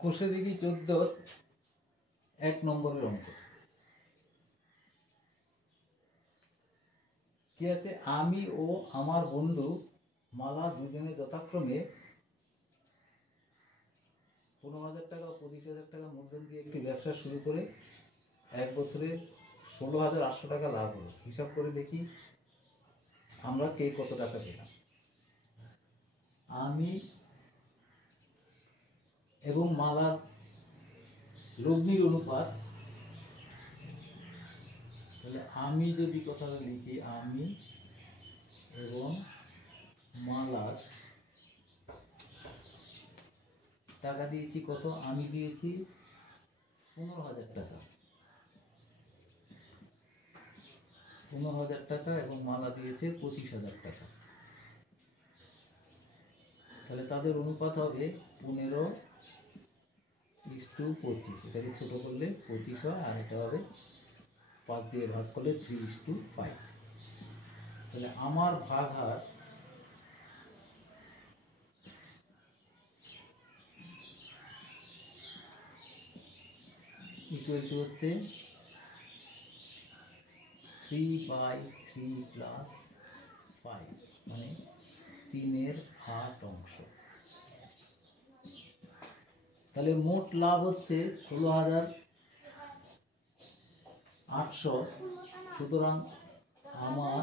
কোষে দেখি 14 1 নম্বরের অঙ্ক কি আছে, আমি ও আমার বন্ধু মালা দুজনে যথাক্রমে 15,000 টাকা ও 25,000 টাকা মূলধন দিয়ে একটি ব্যবসা শুরু করে 1 বছরে 16,800 টাকা লাভ হলো। হিসাব করে দেখি আমরা কে কত টাকা পেলাম। আমি এবং মালার লগ্নির অনুপাত, তাহলে আমি যদি কথাটা লিখি, আমি এবং মালার টাকা দিয়েছি কত, আমি দিয়েছি 15,000 টাকা, 15,000 টাকা এবং মালা দিয়েছে 25,000 টাকা। তাহলে তাদের অনুপাত হবে 15:25। এটাকে ছোট করলে 25 হয়, আর এটা হবে 5 দিয়ে ভাগ করলে 3:5। তাহলে আমার ভাগ হার ইকুয়াল টু হচ্ছে 3/3 + 5, মানে 3/8 অংশ। তাহলে মোট লাভ হচ্ছে 16,800। সুতরাং আমার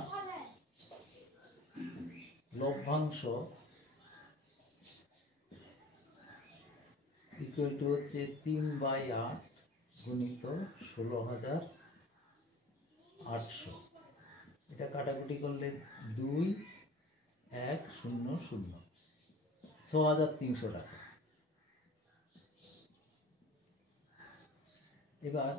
লভ্যাংশ ইকুয়াল টু হচ্ছে 3/8 গুণিত 16,800। এটা কাটাকুটি করলে 2, 1, 0, 0, 6,300 টাকা। এবার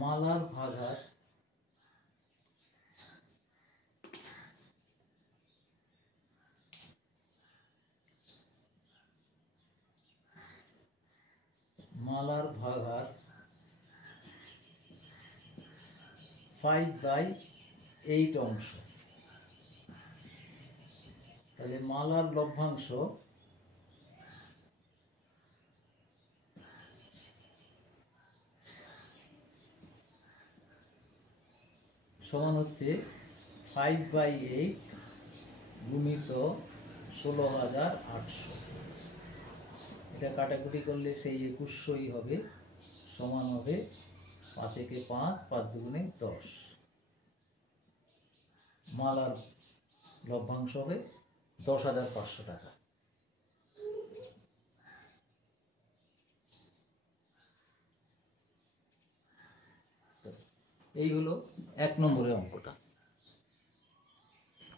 মালার ভাগার5/8 অংশ। তাহলে মালার লভ্যাংশ সমান হচ্ছে 5/8 গুণিত 16,800। এটা কাটাকুটি করলে সেই 2100ই হবে, সমান হবে 5 একে 5, 5 দুগুণে 10। মালার লভ্যাংশ হবে 10,500 টাকা। এই হলো 1 নম্বরের অঙ্কটা।